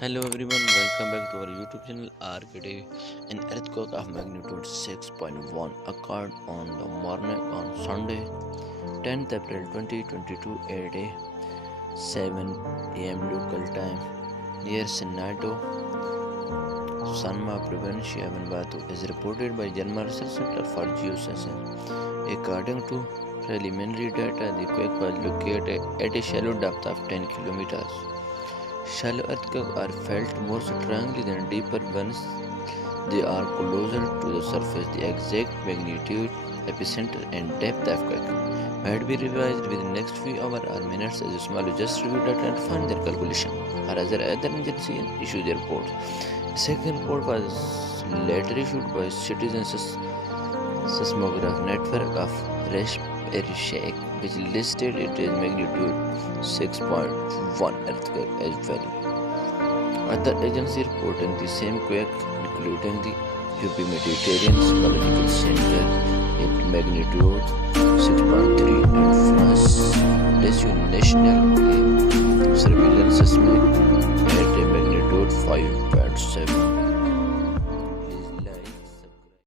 Hello everyone, welcome back to our YouTube channel RKD. An earthquake of magnitude 6.1 occurred on the morning on Sunday, 10th April 2022 at 7 am local time near Santo, Sanma Province, Vanuatu, as reported by German Research Center for Geosciences. According to preliminary data, the quake was located at a shallow depth of 10 kilometers. Shallow earthquakes are felt more strongly than deeper ones. They are closer to the surface. The exact magnitude, epicenter, and depth of quake might be revised within the next few hours or minutes as seismologists review data and find their calculation. Or as other agencies issue their report. A second report was later issued by citizen-seismograph network of RaspberryShake, which listed it as magnitude 6.1 earthquake as well. Other agencies reporting the same quake, including the UP Mediterranean Seismological Center at magnitude 6.3 and France Réseau National Surveillance Sismique at a magnitude 5.7.